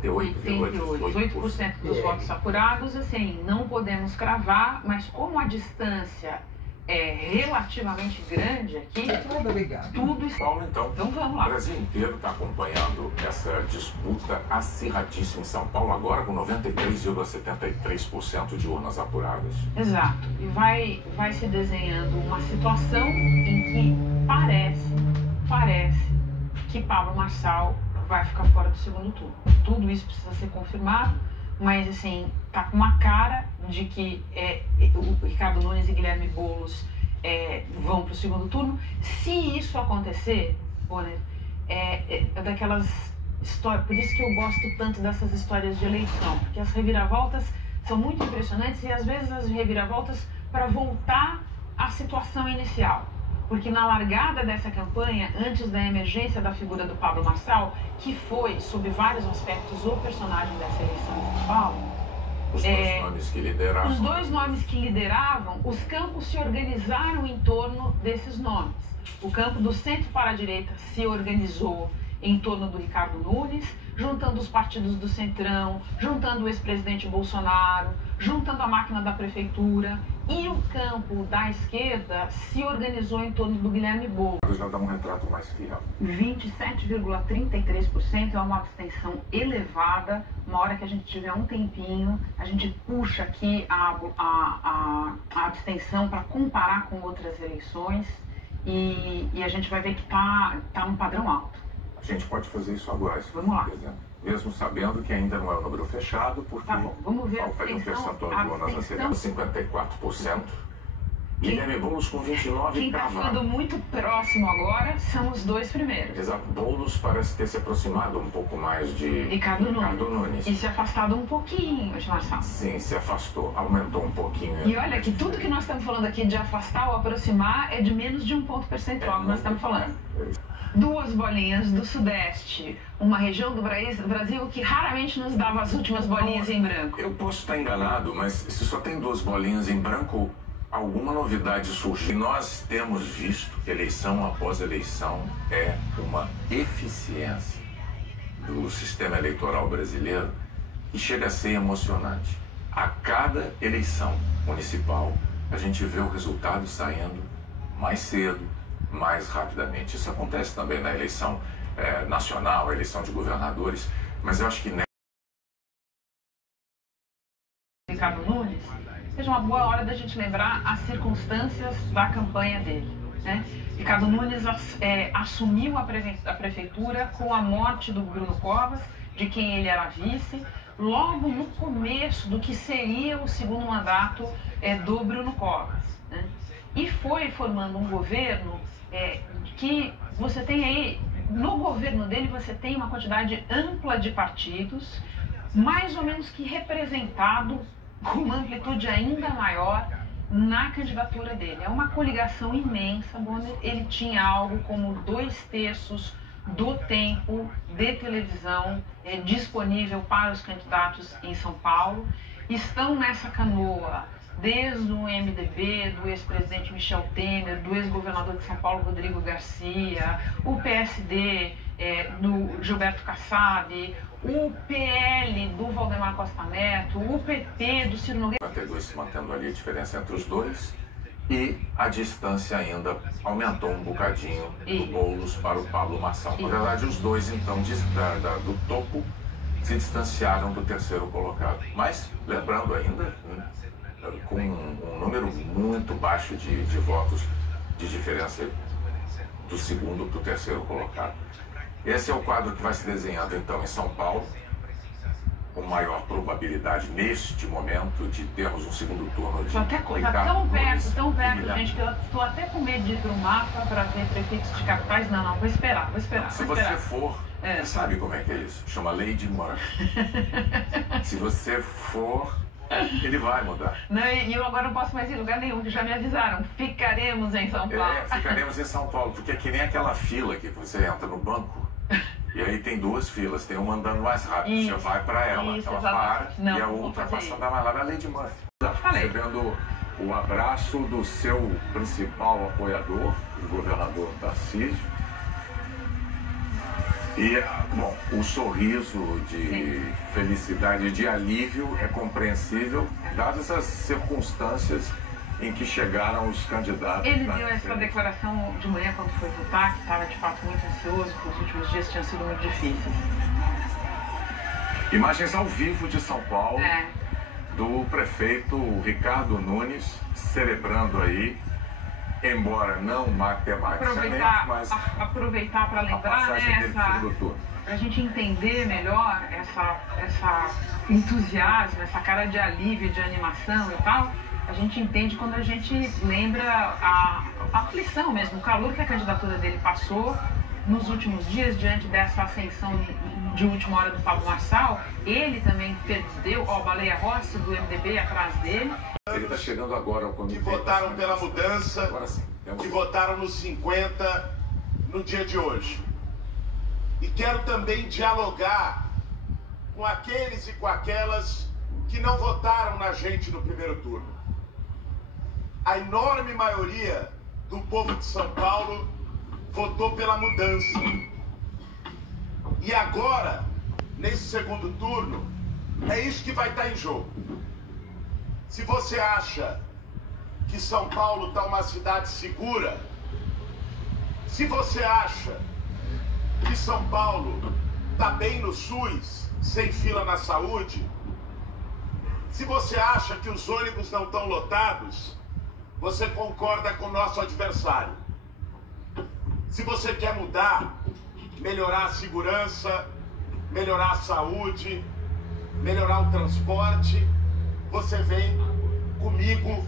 tem 8% dos votos apurados. Assim, não podemos cravar, mas como a distância é relativamente grande aqui, tudo isso. Paulo, então vamos lá. O Brasil inteiro está acompanhando essa disputa acirradíssima em São Paulo, agora com 93,73% de urnas apuradas. Exato. E vai se desenhando uma situação em que parece que Pablo Marçal vai ficar fora do segundo turno. Tudo isso precisa ser confirmado, mas assim, tá com uma cara de que o Ricardo Nunes e Guilherme Boulos vão para o segundo turno. Se isso acontecer, Bonner, é daquelas histórias, por isso que eu gosto tanto dessas histórias de eleição, porque as reviravoltas são muito impressionantes e às vezes as reviravoltas para voltar à situação inicial. Porque na largada dessa campanha, antes da emergência da figura do Pablo Marçal, que foi, sob vários aspectos, o personagem dessa eleição em São Paulo, os dois nomes que lideravam, os campos se organizaram em torno desses nomes. O campo do centro para a direita se organizou em torno do Ricardo Nunes, juntando os partidos do Centrão, juntando o ex-presidente Bolsonaro, juntando a máquina da prefeitura, e o campo da esquerda se organizou em torno do Guilherme Boulos. Já dá um retrato mais fiel. 27,33% é uma abstenção elevada. Uma hora que a gente tiver um tempinho, a gente puxa aqui a abstenção para comparar com outras eleições e a gente vai ver que tá num padrão alto. A gente pode fazer isso agora, vamos lá. Mesmo sabendo que ainda não é um número fechado, porque tá bom, vamos ver falta um percentual de urnas a ser 54%. Guilherme Boulos com 29%. Quem está ficando muito próximo agora são os dois primeiros. Exato. Boulos parece ter se aproximado um pouco mais de Ricardo Nunes. E se afastado um pouquinho, Marçal. Sim, se afastou, aumentou um pouquinho. E olha que tudo que nós estamos falando aqui de afastar ou aproximar é de menos de um ponto percentual que nós estamos falando. Duas bolinhas do Sudeste, uma região do Brasil que raramente nos dava as últimas bolinhas em branco. Eu posso estar enganado, mas se só tem duas bolinhas em branco, alguma novidade surgiu. Nós temos visto que eleição após eleição é uma eficiência do sistema eleitoral brasileiro que chega a ser emocionante. A cada eleição municipal, a gente vê o resultado saindo mais cedo, mais rapidamente. Isso acontece também na eleição nacional, a eleição de governadores, mas eu acho que Ricardo Nunes seja uma boa hora da gente lembrar as circunstâncias da campanha dele, né? Ricardo Nunes assumiu a prefeitura com a morte do Bruno Covas, de quem ele era vice, logo no começo do que seria o segundo mandato do Bruno Covas, né? E foi formando um governo que você tem aí, no governo dele você tem uma quantidade ampla de partidos, mais ou menos que representado com uma amplitude ainda maior na candidatura dele. É uma coligação imensa, Bonner. Ele tinha algo como 2/3 do tempo de televisão disponível para os candidatos em São Paulo. Estão nessa canoa desde o MDB, do ex-presidente Michel Temer, do ex-governador de São Paulo, Rodrigo Garcia, o PSD do Gilberto Kassab, o PL do Valdemar Costa Neto, o PP do Ciro Nogueira. 52 se mantendo ali a diferença entre os dois e a distância ainda aumentou um bocadinho do Boulos para o Pablo Marçal. Na verdade, os dois, então, do topo se distanciaram do terceiro colocado. Mas, lembrando ainda, com um número muito baixo de votos de diferença do segundo para o terceiro colocado. Esse é o quadro que vai se desenhando então em São Paulo, com maior probabilidade neste momento de termos um segundo turno de Ricardo Nunes. Tão perto, gente, que eu estou até com medo de ir para o mapa para ver prefeitos de capitais. Não, vou esperar. Se você for, você sabe como é que é isso? Chama Lei de Murphy. Se você for, ele vai mudar. Não, e eu agora não posso mais ir em lugar nenhum, que já me avisaram. Ficaremos em São Paulo. Ficaremos em São Paulo, porque é que nem aquela fila que você entra no banco e aí tem duas filas, tem uma andando mais rápido, você vai para ela, ela para e a outra passa a andar mais rápido. A Lei de Murphy. Recebendo o abraço do seu principal apoiador, o governador Tarcísio. E, bom, o sorriso de felicidade, de alívio é compreensível, dadas as circunstâncias em que chegaram os candidatos. Ele deu essa declaração de manhã quando foi votar, que estava de fato muito ansioso, porque os últimos dias tinham sido muito difíceis. Imagens ao vivo de São Paulo, do prefeito Ricardo Nunes, celebrando aí, embora não matematicamente, mas aproveitar para lembrar, para a gente entender melhor essa entusiasmo, essa cara de alívio, de animação e tal. A gente entende quando a gente lembra a aflição mesmo, o calor que a candidatura dele passou nos últimos dias, diante dessa ascensão de última hora do Pablo Marçal. Ele também perdeu, Baleia Rossi, do MDB, atrás dele. Ele está chegando agora ao comitê. Que votaram pela mudança, que votaram nos 50 no dia de hoje. E quero também dialogar com aqueles e com aquelas que não votaram na gente no primeiro turno. A enorme maioria do povo de São Paulo votou pela mudança. E agora, nesse segundo turno, é isso que vai estar em jogo. Se você acha que São Paulo está uma cidade segura, se você acha que São Paulo está bem no SUS, sem fila na saúde, se você acha que os ônibus não estão lotados, você concorda com o nosso adversário. Se você quer mudar, melhorar a segurança, melhorar a saúde, melhorar o transporte, você vem comigo